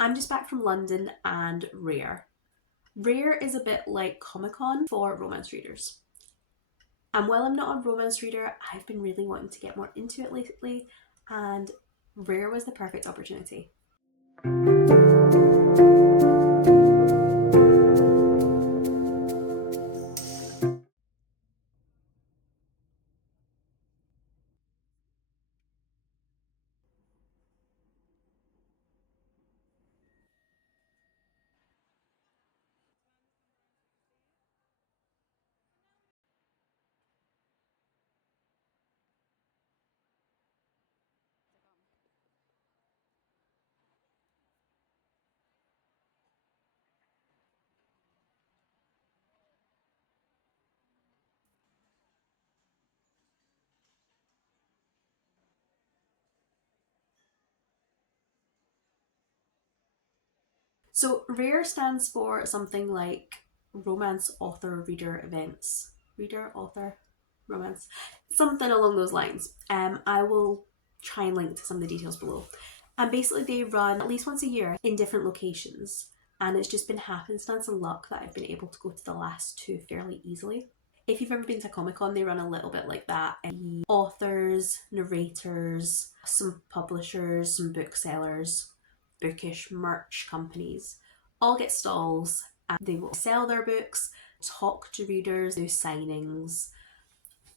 I'm just back from London and Rare. Rare is a bit like Comic-Con for romance readers. And while I'm not a romance reader, I've been really wanting to get more into it lately, and Rare was the perfect opportunity. So Rare stands for something like romance author reader events. Reader, author, romance. Something along those lines. I will try and link to some of the details below. And basically they run at least once a year in different locations. And it's just been happenstance and luck that I've been able to go to the last two fairly easily. If you've ever been to Comic Con, they run a little bit like that. Authors, narrators, some publishers, some booksellers, bookish merch companies all get stalls and they will sell their books, talk to readers, do signings,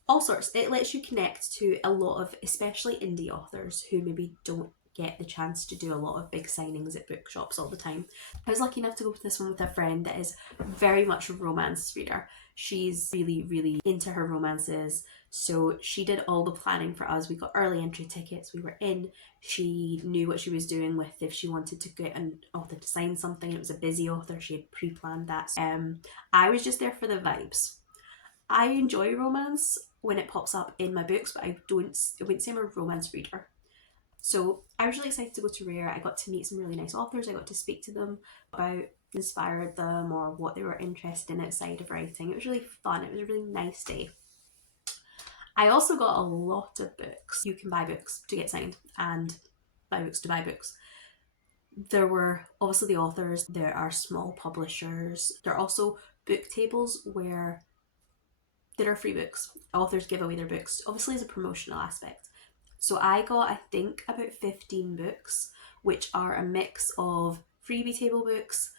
all sorts. It lets you connect to a lot of especially indie authors who maybe don't get the chance to do a lot of big signings at bookshops all the time. I was lucky enough to go to this one with a friend that is very much a romance reader. She's really, really into her romances. So she did all the planning for us. We got early entry tickets. We were in. She knew what she was doing with if she wanted to get an author to sign something. It was a busy author. She had pre-planned that. I was just there for the vibes. I enjoy romance when it pops up in my books, but I wouldn't say I'm a romance reader. So I was really excited to go to Rare. I got to meet some really nice authors. I got to speak to them about inspired them or what they were interested in outside of writing. It was really fun. It was a really nice day. I also got a lot of books. You can buy books to get signed and buy books to buy books. There were obviously the authors, there are small publishers, there are also book tables where there are free books. Authors give away their books, obviously as a promotional aspect. So I got, I think, about 15 books, which are a mix of freebie table books,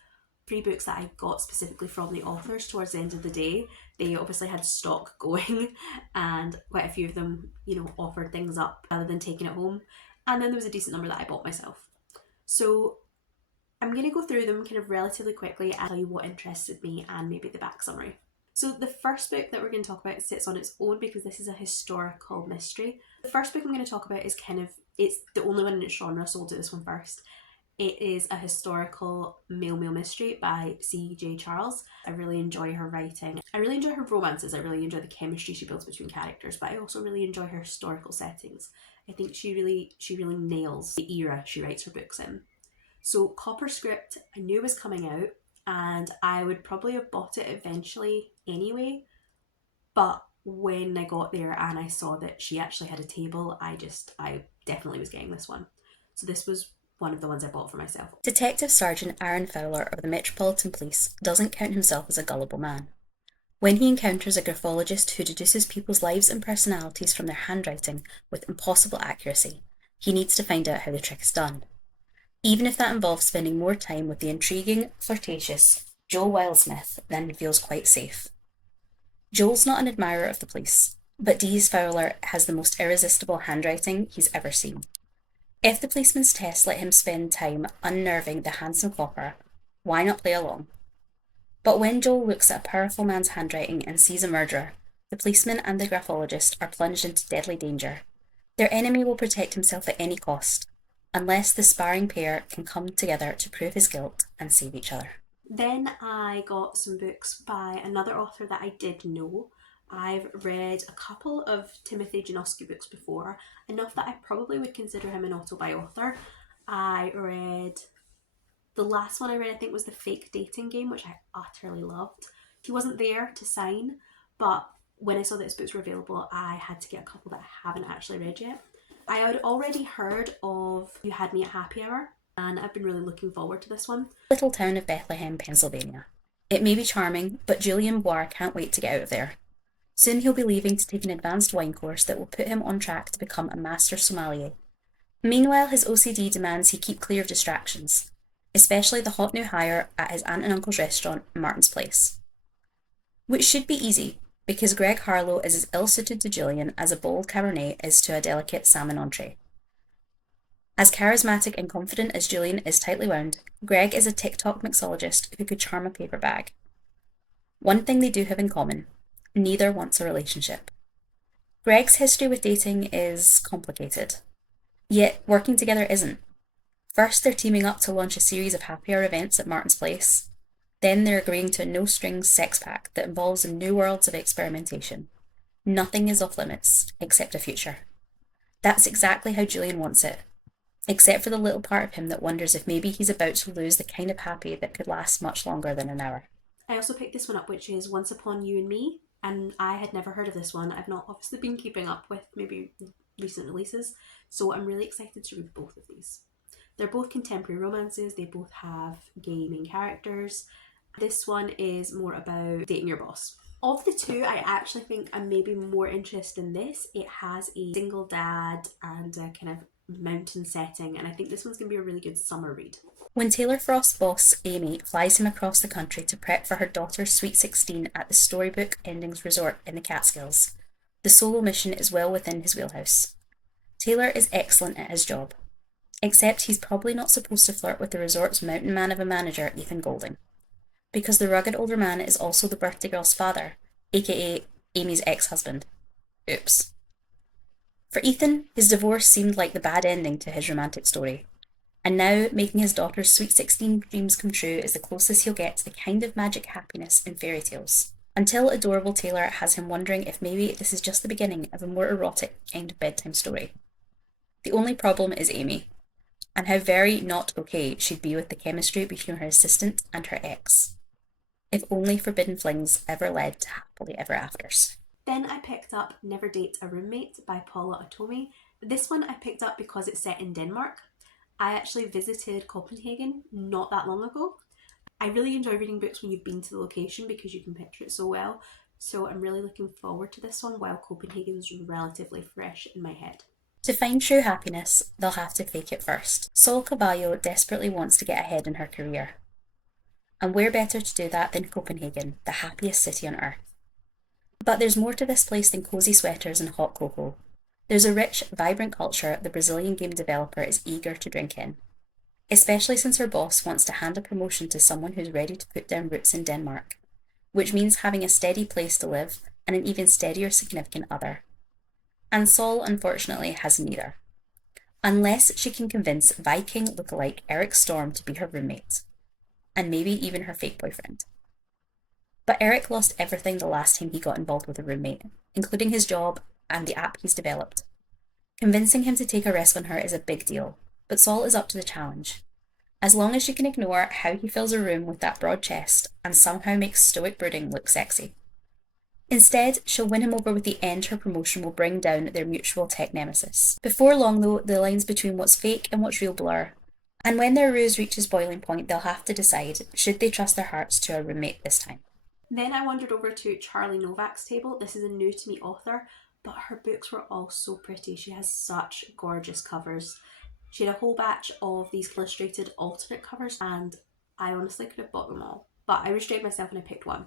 free books that I got specifically from the authors towards the end of the day. They obviously had stock going and quite a few of them, offered things up rather than taking it home. And then there was a decent number that I bought myself. So I'm going to go through them kind of relatively quickly and tell you what interested me and maybe the back summary. So the first book that we're going to talk about sits on its own because this is a historical mystery. The first book I'm going to talk about is it's the only one in its genre, so we'll do this one first. It is a historical male mystery by C.J. Charles. I really enjoy her writing. I really enjoy her romances. I really enjoy the chemistry she builds between characters, but I also really enjoy her historical settings. I think she really nails the era she writes her books in. So Copper Script, I knew was coming out and I would probably have bought it eventually anyway, but when I got there and I saw that she actually had a table, I definitely was getting this one. So this was one of the ones I bought for myself. Detective Sergeant Aaron Fowler of the Metropolitan Police doesn't count himself as a gullible man. When he encounters a graphologist who deduces people's lives and personalities from their handwriting with impossible accuracy, he needs to find out how the trick is done. Even if that involves spending more time with the intriguing, flirtatious Joel Wildsmith than he feels quite safe. Joel's not an admirer of the police, but Dee's Fowler has the most irresistible handwriting he's ever seen. If the policeman's test let him spend time unnerving the handsome copper, why not play along? But when Joel looks at a powerful man's handwriting and sees a murderer, the policeman and the graphologist are plunged into deadly danger. Their enemy will protect himself at any cost, unless the sparring pair can come together to prove his guilt and save each other. Then I got some books by another author that I did know. I've read a couple of Timothy Janoski books before, enough that I probably would consider him an auto-author. The last one I read, I think, was The Fake Dating Game, which I utterly loved. He wasn't there to sign, but when I saw that his books were available, I had to get a couple that I haven't actually read yet. I had already heard of You Had Me at Happy Hour, and I've been really looking forward to this one. Little town of Bethlehem, Pennsylvania. It may be charming, but Julian Boire can't wait to get out of there. Soon he'll be leaving to take an advanced wine course that will put him on track to become a master sommelier. Meanwhile, his OCD demands he keep clear of distractions, especially the hot new hire at his aunt and uncle's restaurant, Martin's Place. Which should be easy, because Greg Harlow is as ill-suited to Julian as a bold Cabernet is to a delicate salmon entree. As charismatic and confident as Julian is tightly wound, Greg is a TikTok mixologist who could charm a paper bag. One thing they do have in common: neither wants a relationship. Greg's history with dating is complicated, yet working together isn't. First, they're teaming up to launch a series of happy hour events at Martin's Place. Then they're agreeing to a no-strings sex pact that involves new worlds of experimentation. Nothing is off limits, except a future. That's exactly how Julian wants it, except for the little part of him that wonders if maybe he's about to lose the kind of happy that could last much longer than an hour. I also picked this one up, which is Once Upon You and Me, and I had never heard of this one. I've not obviously been keeping up with maybe recent releases, so I'm really excited to read both of these. They're both contemporary romances, they both have gay main characters. This one is more about dating your boss. Of the two, I actually think I'm maybe more interested in this. It has a single dad and a kind of mountain setting, and I think this one's going to be a really good summer read. When Taylor Frost's boss, Amy, flies him across the country to prep for her daughter's Sweet 16 at the Storybook Endings Resort in the Catskills, the solo mission is well within his wheelhouse. Taylor is excellent at his job, except he's probably not supposed to flirt with the resort's mountain man of a manager, Ethan Golding, because the rugged older man is also the birthday girl's father, aka Amy's ex-husband. Oops. For Ethan, his divorce seemed like the bad ending to his romantic story, and now making his daughter's Sweet 16 dreams come true is the closest he'll get to the kind of magic happiness in fairy tales, until adorable Taylor has him wondering if maybe this is just the beginning of a more erotic kind of bedtime story. The only problem is Amy, and how very not okay she'd be with the chemistry between her assistant and her ex. If only forbidden flings ever led to happily ever afters. Then I picked up Never Date a Roommate by Paula Otome. This one I picked up because it's set in Denmark. I actually visited Copenhagen not that long ago. I really enjoy reading books when you've been to the location because you can picture it so well. So I'm really looking forward to this one while Copenhagen's relatively fresh in my head. To find true happiness, they'll have to fake it first. Sol Caballo desperately wants to get ahead in her career. And where better to do that than Copenhagen, the happiest city on earth? But there's more to this place than cosy sweaters and hot cocoa. There's a rich, vibrant culture the Brazilian game developer is eager to drink in, especially since her boss wants to hand a promotion to someone who's ready to put down roots in Denmark, which means having a steady place to live and an even steadier significant other. And Sol, unfortunately, has neither. Unless she can convince Viking lookalike Eric Storm to be her roommate, and maybe even her fake boyfriend. But Eric lost everything the last time he got involved with a roommate, including his job and the app he's developed. Convincing him to take a risk on her is a big deal, but Sol is up to the challenge. As long as she can ignore how he fills a room with that broad chest and somehow makes stoic brooding look sexy. Instead, she'll win him over with the end her promotion will bring down their mutual tech nemesis. Before long though, the lines between what's fake and what's real blur, and when their ruse reaches boiling point, they'll have to decide, should they trust their hearts to a roommate this time? Then I wandered over to Charlie Novak's table. This is a new to me author, but her books were all so pretty. She has such gorgeous covers. She had a whole batch of these illustrated alternate covers, and I honestly could have bought them all, but I restrained myself and I picked one.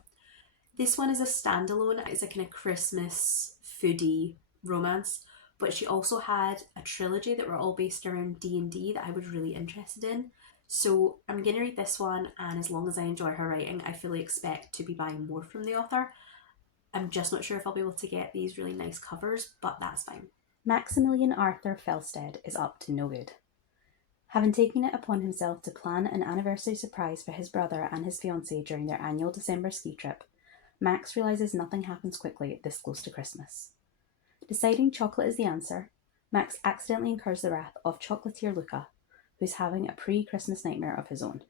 This one is a standalone. It's a kind of Christmas foodie romance, but she also had a trilogy that were all based around D&D that I was really interested in. So I'm going to read this one, and as long as I enjoy her writing, I fully expect to be buying more from the author. I'm just not sure if I'll be able to get these really nice covers, but that's fine. Maximilian Arthur Felsted is up to no good. Having taken it upon himself to plan an anniversary surprise for his brother and his fiancée during their annual December ski trip, Max realises nothing happens quickly this close to Christmas. Deciding chocolate is the answer, Max accidentally incurs the wrath of chocolatier Luca, who's having a pre-Christmas nightmare of his own.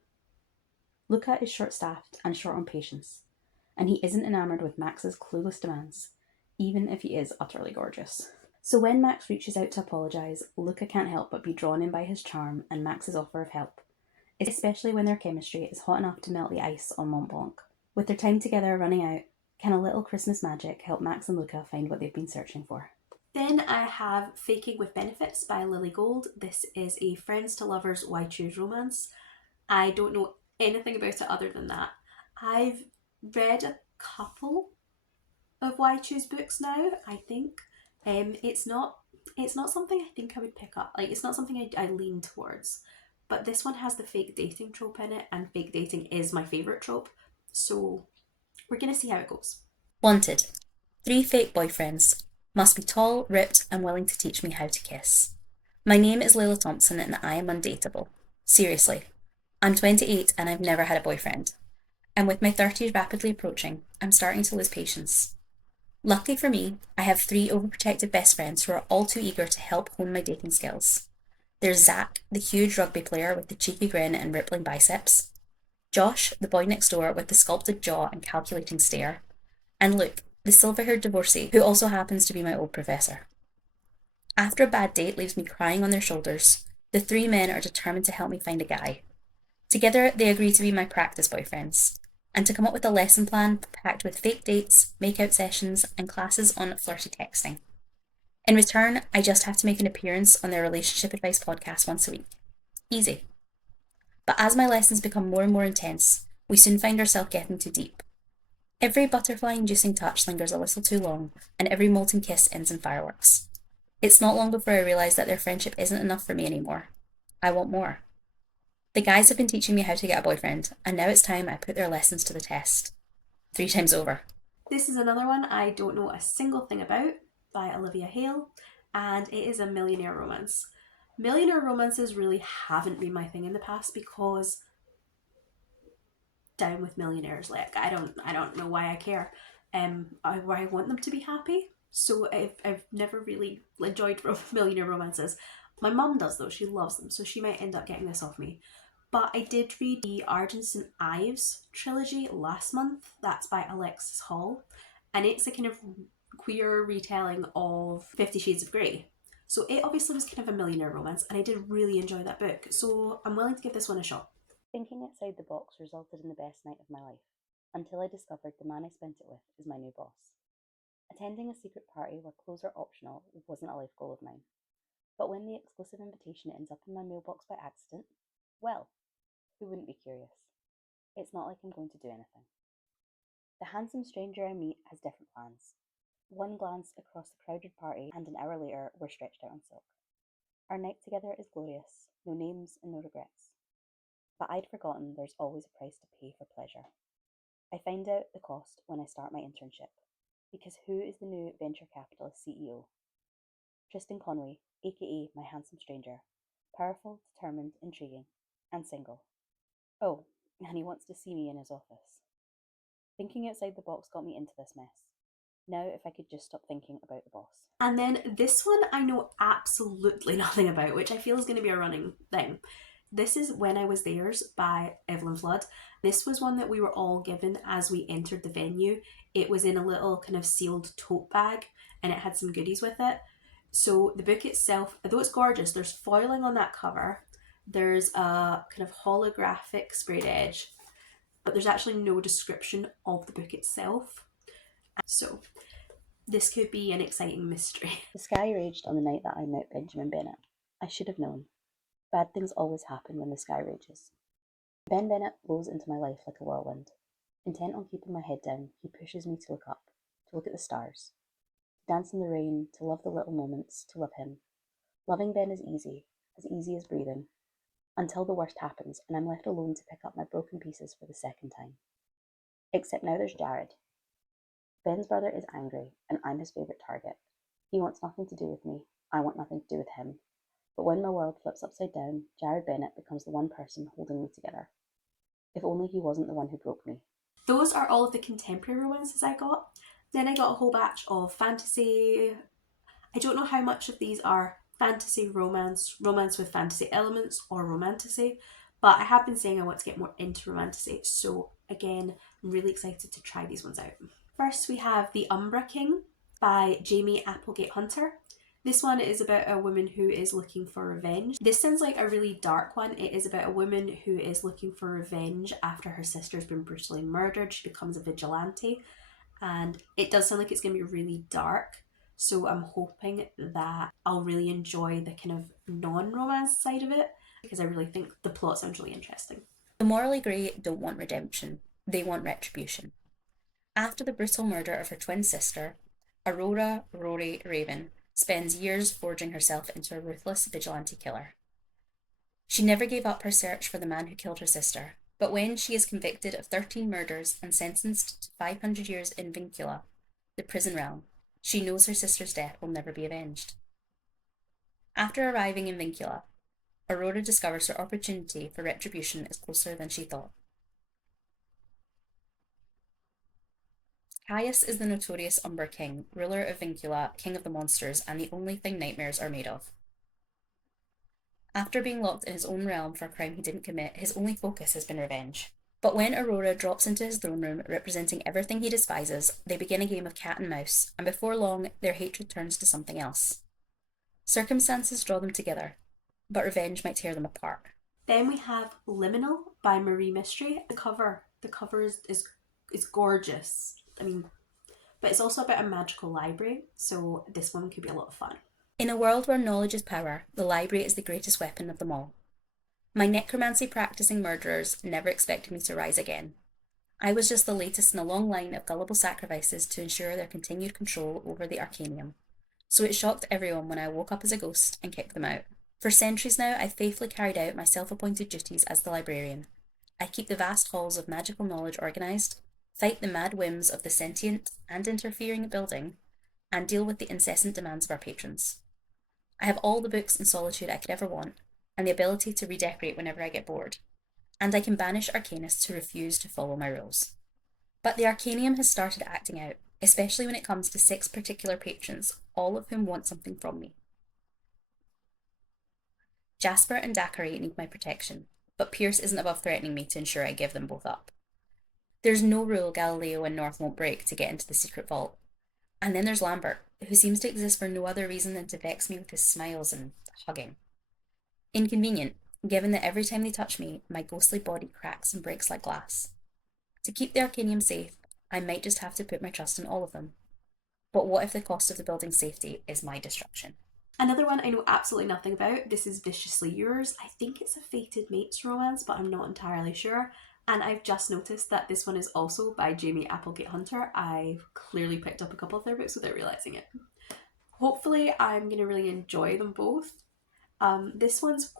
Luca is short-staffed and short on patience, and he isn't enamoured with Max's clueless demands, even if he is utterly gorgeous. So when Max reaches out to apologise, Luca can't help but be drawn in by his charm and Max's offer of help, especially when their chemistry is hot enough to melt the ice on Mont Blanc. With their time together running out, can a little Christmas magic help Max and Luca find what they've been searching for? Then I have Faking with Benefits by Lily Gold. This is a friends to lovers why choose romance. I don't know anything about it other than that. I've read a couple of why choose books now, I think. It's not something I think I would pick up. Like, it's not something I lean towards. But this one has the fake dating trope in it, and fake dating is my favourite trope. So we're gonna see how it goes. Wanted. 3 fake boyfriends. Must be tall, ripped, and willing to teach me how to kiss. My name is Layla Thompson and I am undateable. Seriously. I'm 28 and I've never had a boyfriend. And with my 30s rapidly approaching, I'm starting to lose patience. Luckily for me, I have 3 overprotective best friends who are all too eager to help hone my dating skills. There's Zach, the huge rugby player with the cheeky grin and rippling biceps. Josh, the boy next door with the sculpted jaw and calculating stare. And Luke, the silver-haired divorcee who also happens to be my old professor. After a bad date leaves me crying on their shoulders, the 3 men are determined to help me find a guy. Together, they agree to be my practice boyfriends, and to come up with a lesson plan packed with fake dates, make-out sessions, and classes on flirty texting. In return, I just have to make an appearance on their relationship advice podcast once a week. Easy. But as my lessons become more and more intense, we soon find ourselves getting too deep. Every butterfly-inducing touch lingers a little too long, and every molten kiss ends in fireworks. It's not long before I realise that their friendship isn't enough for me anymore. I want more. The guys have been teaching me how to get a boyfriend, and now it's time I put their lessons to the test. 3 times over. This is another one I don't know a single thing about, by Olivia Hale, and it is a millionaire romance. Millionaire romances really haven't been my thing in the past because down with millionaires. Like, I don't know why I care. I want them to be happy. So I've never really enjoyed millionaire romances. My mum does though. She loves them, so she might end up getting this off me. But I did read the Argent and Ives trilogy last month. That's by Alexis Hall, and it's a kind of queer retelling of 50 Shades of Grey. So it obviously was kind of a millionaire romance, and I did really enjoy that book. So I'm willing to give this one a shot. Thinking outside the box resulted in the best night of my life, until I discovered the man I spent it with is my new boss. Attending a secret party where clothes are optional wasn't a life goal of mine. But when the exclusive invitation ends up in my mailbox by accident, well, who wouldn't be curious? It's not like I'm going to do anything. The handsome stranger I meet has different plans. One glance across the crowded party, and an hour later, we're stretched out on silk. Our night together is glorious, no names and no regrets. But I'd forgotten there's always a price to pay for pleasure. I find out the cost when I start my internship, because who is the new venture capitalist CEO? Tristan Conway, aka my handsome stranger, powerful, determined, intriguing, and single. Oh, and he wants to see me in his office. Thinking outside the box got me into this mess. Now, if I could just stop thinking about the boss. And then this one I know absolutely nothing about, which I feel is going to be a running thing. This is When I Was Theirs by Evelyn Flood. This was one that we were all given as we entered the venue. It was in a little kind of sealed tote bag and it had some goodies with it. So the book itself, although it's gorgeous, there's foiling on that cover. There's a kind of holographic sprayed edge, but there's actually no description of the book itself. So this could be an exciting mystery. The sky raged on the night that I met Benjamin Bennett. I should have known. Bad things always happen when the sky rages. Ben Bennett blows into my life like a whirlwind. Intent on keeping my head down, he pushes me to look up, to look at the stars, to dance in the rain, to love the little moments, to love him. Loving Ben is as easy as breathing, until the worst happens and I'm left alone to pick up my broken pieces for the second time. Except now there's Jared. Ben's brother is angry, and I'm his favourite target. He wants nothing to do with me, I want nothing to do with him. But when my world flips upside down, Jared Bennett becomes the one person holding me together. If only he wasn't the one who broke me. Those are all of the contemporary romances I got. Then I got a whole batch of fantasy. I don't know how much of these are fantasy romance, romance with fantasy elements, or romantasy, but I have been saying I want to get more into romantasy, so again, I'm really excited to try these ones out. First, we have The Umbra King by Jamie Applegate Hunter. This one is about a woman who is looking for revenge. This sounds like a really dark one. It is about a woman who is looking for revenge after her sister's been brutally murdered. She becomes a vigilante, and it does sound like it's going to be really dark. So I'm hoping that I'll really enjoy the kind of non-romance side of it, because I really think the plot sounds really interesting. The morally grey don't want redemption, they want retribution. After the brutal murder of her twin sister, Aurora Rory Raven spends years forging herself into a ruthless vigilante killer. She never gave up her search for the man who killed her sister, but when she is convicted of 13 murders and sentenced to 500 years in Vincula, the prison realm, she knows her sister's death will never be avenged. After arriving in Vincula, Aurora discovers her opportunity for retribution is closer than she thought. Caius is the notorious Umber King, ruler of Vincula, king of the monsters, and the only thing nightmares are made of. After being locked in his own realm for a crime he didn't commit, his only focus has been revenge. But when Aurora drops into his throne room representing everything he despises, they begin a game of cat and mouse, and before long, their hatred turns to something else. Circumstances draw them together, but revenge might tear them apart. Then we have Liminal by Marie Mystery. The cover is gorgeous. I mean, but it's also about a magical library, so this one could be a lot of fun. In a world where knowledge is power, the library is the greatest weapon of them all. My necromancy practicing murderers never expected me to rise again. I was just the latest in a long line of gullible sacrifices to ensure their continued control over the Arcanium. So it shocked everyone when I woke up as a ghost and kicked them out. For centuries now, I've faithfully carried out my self-appointed duties as the librarian. I keep the vast halls of magical knowledge organised, fight the mad whims of the sentient and interfering building, and deal with the incessant demands of our patrons. I have all the books and solitude I could ever want, and the ability to redecorate whenever I get bored. And I can banish arcanists who refuse to follow my rules. But the Arcanium has started acting out, especially when it comes to 6 particular patrons, all of whom want something from me. Jasper and Daiquiri need my protection, but Pierce isn't above threatening me to ensure I give them both up. There's no rule Galileo and North won't break to get into the secret vault. And then there's Lambert, who seems to exist for no other reason than to vex me with his smiles and hugging. Inconvenient, given that every time they touch me, my ghostly body cracks and breaks like glass. To keep the Arcanium safe, I might just have to put my trust in all of them. But what if the cost of the building's safety is my destruction? Another one I know absolutely nothing about. This is Viciously Yours. I think it's a fated mates romance, but I'm not entirely sure. And I've just noticed that this one is also by Jamie Applegate Hunter. I've clearly picked up a couple of their books without realising it. Hopefully I'm going to really enjoy them both. This one's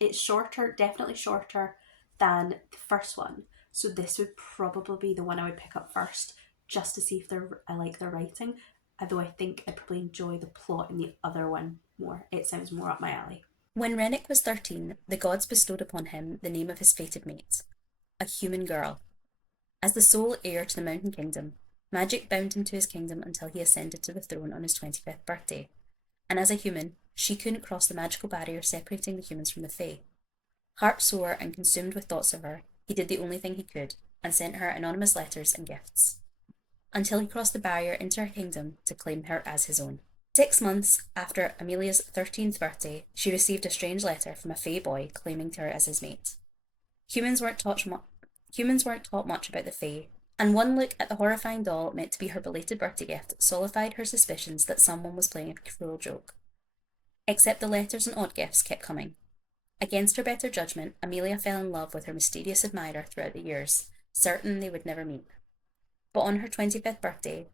it's shorter, definitely shorter than the first one. So this would probably be the one I would pick up first, just to see if I like their writing. Although I think I'd probably enjoy the plot in the other one more. It sounds more up my alley. When Rennick was 13, the gods bestowed upon him the name of his fated mate, a human girl. As the sole heir to the Mountain Kingdom, magic bound him to his kingdom until he ascended to the throne on his 25th birthday. And as a human, she couldn't cross the magical barrier separating the humans from the Fae. Heart sore and consumed with thoughts of her, he did the only thing he could, and sent her anonymous letters and gifts, until he crossed the barrier into her kingdom to claim her as his own. 6 months after Amelia's 13th birthday, she received a strange letter from a Fae boy claiming her as his mate. Humans weren't taught much about the Fae, and one look at the horrifying doll meant to be her belated birthday gift solidified her suspicions that someone was playing a cruel joke. Except the letters and odd gifts kept coming. Against her better judgment, Amelia fell in love with her mysterious admirer throughout the years, certain they would never meet. But on her 25th birthday,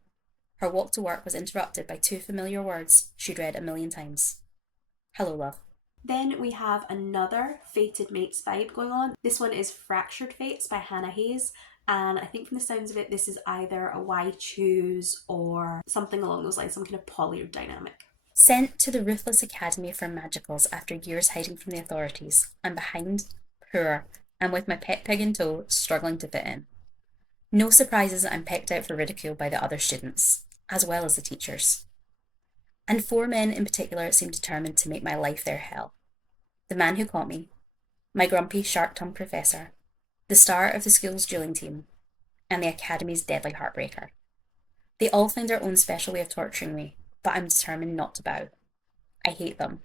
her walk to work was interrupted by 2 familiar words she'd read a million times. Hello, love. Then we have another Fated Mates vibe going on. This one is Fractured Fates by Hannah Hayes. And I think from the sounds of it, this is either a why choose or something along those lines, some kind of poly dynamic. Sent to the ruthless academy for magicals after years hiding from the authorities, I'm behind, poor, and with my pet pig in tow, struggling to fit in. No surprises I'm picked out for ridicule by the other students, as well as the teachers. And 4 men in particular seem determined to make my life their hell. The man who caught me, my grumpy, sharp-tongued professor, the star of the school's dueling team, and the academy's deadly heartbreaker. They all find their own special way of torturing me, but I'm determined not to bow. I hate them.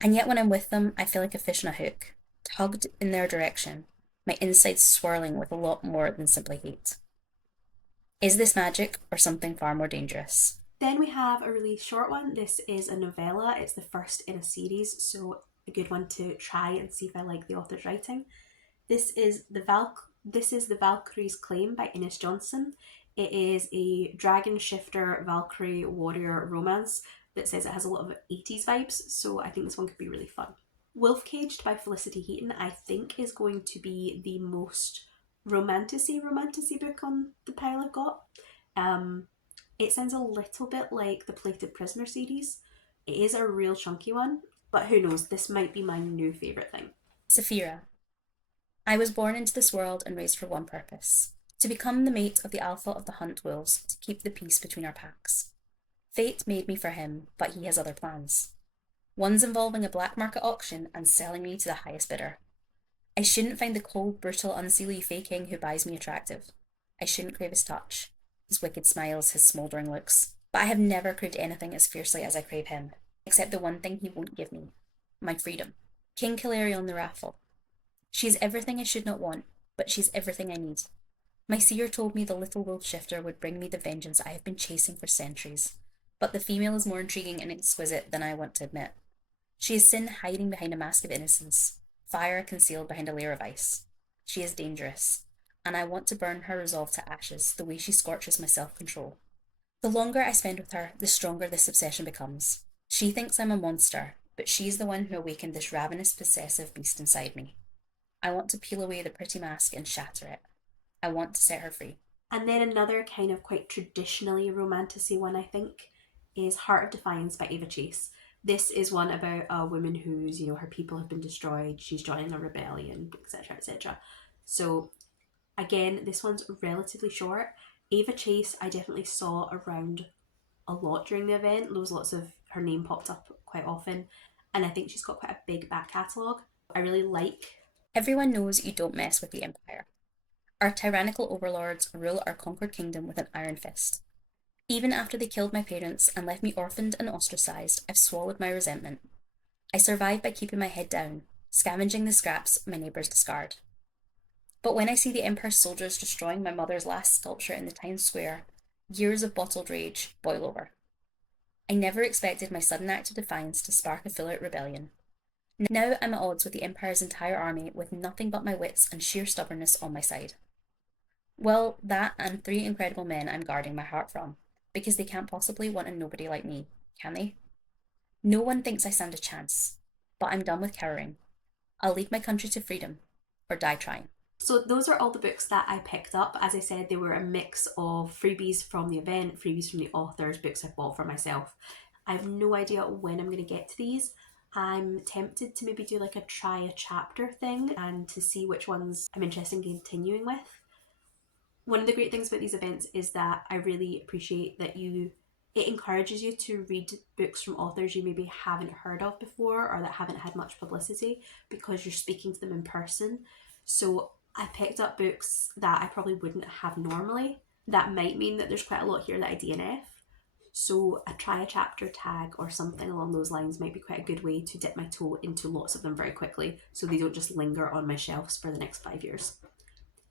And yet when I'm with them, I feel like a fish on a hook, tugged in their direction, my insides swirling with a lot more than simply hate. Is this magic or something far more dangerous? Then we have a really short one. This is a novella. It's the first in a series, so a good one to try and see if I like the author's writing. This is the Valkyrie's Claim by Innes Johnson. It is a dragon shifter Valkyrie warrior romance that says it has a lot of 80s vibes, so I think this one could be really fun. Wolf Caged by Felicity Heaton, I think, is going to be the most romantasy book on the pile I've got. It sounds a little bit like the Plated Prisoner series. It is a real chunky one, but who knows, this might be my new favourite thing. Saphira. I was born into this world and raised for one purpose: to become the mate of the alpha of the hunt wolves, to keep the peace between our packs. Fate made me for him, but he has other plans. One's involving a black market auction and selling me to the highest bidder. I shouldn't find the cold, brutal, unseelie faking who buys me attractive. I shouldn't crave his touch, his wicked smiles, his smouldering looks. But I have never craved anything as fiercely as I crave him, except the one thing he won't give me: my freedom. King Calerion the Raffle. She is everything I should not want, but she's everything I need. My seer told me the little wolf shifter would bring me the vengeance I have been chasing for centuries, but the female is more intriguing and exquisite than I want to admit. She is sin hiding behind a mask of innocence, fire concealed behind a layer of ice. She is dangerous, and I want to burn her resolve to ashes the way she scorches my self-control. The longer I spend with her, the stronger this obsession becomes. She thinks I'm a monster, but she's the one who awakened this ravenous, possessive beast inside me. I want to peel away the pretty mask and shatter it. I want to set her free. And then another kind of quite traditionally romantasy one, I think, is Heart of Defiance by Ava Chase. This is one about a woman whose, her people have been destroyed, she's joining a rebellion, etc., etc. So again, this one's relatively short. Ava Chase, I definitely saw around a lot during the event. There was lots of her name popped up quite often, and I think she's got quite a big back catalogue. I really like. Everyone knows you don't mess with the Empire. Our tyrannical overlords rule our conquered kingdom with an iron fist. Even after they killed my parents and left me orphaned and ostracized, I've swallowed my resentment. I survive by keeping my head down, scavenging the scraps my neighbours discard. But when I see the Empire's soldiers destroying my mother's last sculpture in the Times Square, years of bottled rage boil over. I never expected my sudden act of defiance to spark a full-out rebellion. Now I'm at odds with the Empire's entire army with nothing but my wits and sheer stubbornness on my side. Well, that and 3 incredible men I'm guarding my heart from, because they can't possibly want a nobody like me, can they? No one thinks I stand a chance, but I'm done with cowering. I'll lead my country to freedom, or die trying. So those are all the books that I picked up. As I said, they were a mix of freebies from the event, freebies from the authors, books I bought for myself. I have no idea when I'm going to get to these. I'm tempted to maybe do like a try a chapter thing and to see which ones I'm interested in continuing with. One of the great things about these events is that I really appreciate that it encourages you to read books from authors you maybe haven't heard of before or that haven't had much publicity, because you're speaking to them in person. So I picked up books that I probably wouldn't have normally. That might mean that there's quite a lot here that I DNF. So a try a chapter tag or something along those lines might be quite a good way to dip my toe into lots of them very quickly, so they don't just linger on my shelves for the next 5 years.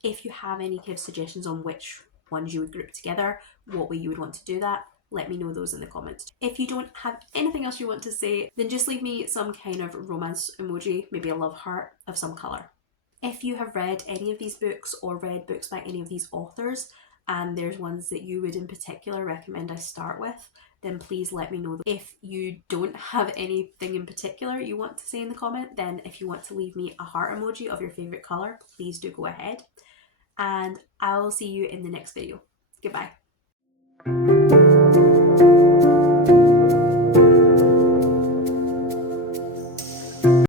If you have any kind of suggestions on which ones you would group together, what way you would want to do that, let me know those in the comments. If you don't have anything else you want to say, then just leave me some kind of romance emoji, maybe a love heart of some colour. If you have read any of these books or read books by any of these authors, and there's ones that you would in particular recommend I start with, then please let me know. If you don't have anything in particular you want to say in the comment, then if you want to leave me a heart emoji of your favourite colour, please do go ahead. And I'll see you in the next video. Goodbye.